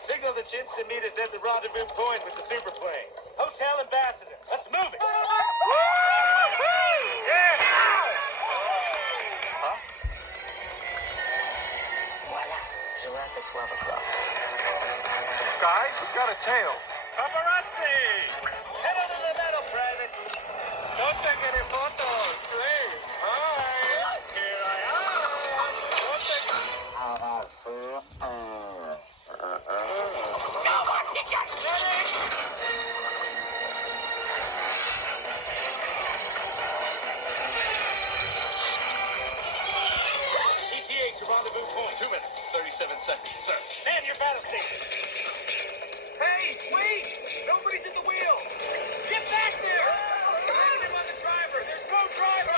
Signal the chimps to meet us at the rendezvous point with the superplane. Hotel Ambassador. Let's move it. Yeah. Huh? Voila. Giraffe at 12 o'clock. Guys, we've got a tail. Paparazzi! Head under the metal, Private. Don't take any photos, please. Hi. Here I am. Don't take... ETA to rendezvous point. 2 minutes, 37 seconds, sir. Man, your battle station. Hey, wait! Nobody's in the wheel! Get back there! I'm on the driver! There's no driver!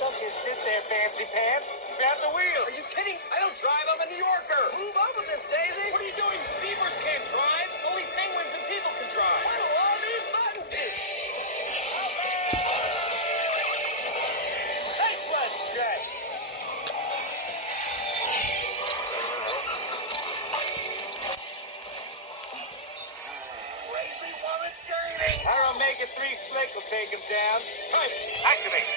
Don't just sit there, fancy pants. Grab the wheel! Are you kidding? I don't drive, I'm a New Yorker! Move over, Miss Daisy! What are you doing? Zebras can't drive! Only penguins and people can drive! What are all these buttons? Nice one, Stretch! Our Omega-3 slick will take him down. Right, activate.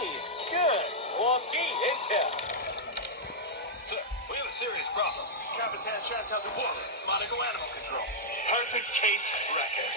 He's good. Wolski, intel. Sir, we have a serious problem. Capitan Chantal Dubois, Monaco Animal Control. Perfect case record.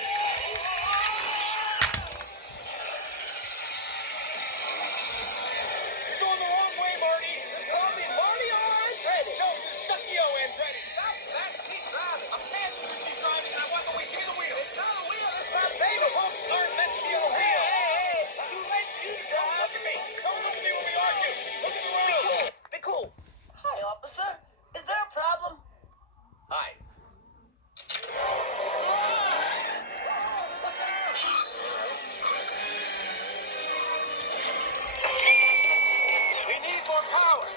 You're going the wrong way, Marty. There's coffee. Marty, all right? Ready. No, you're Suckio Andretti. Stop that. She's driving. I'm passenger. She's driving, and I want the wheel. Give me the wheel. It's not a wheel. It's not. Hey, the folks aren't meant to be on a wheel. Hey. Too late for you to drive. Don't look at me. Don't look at me when we argue. Look at the road. Be cool. Hi, officer. Is there a problem? Hi. We need more power.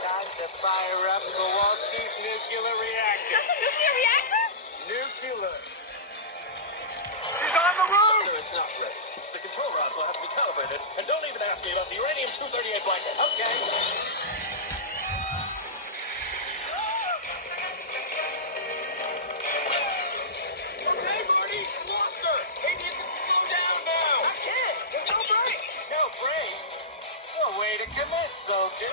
Time to fire up Kowalski's nuclear reactor. That's a nuclear reactor? Nuclear. She's on the roof! Sir, it's not ready. The control rods will have to be calibrated. And don't even ask me about the uranium-238 blanket. Okay. Okay, Marty, you lost her. Maybe you can slow down now. I can't. There's no brakes. No brakes? No way to commit, soldier.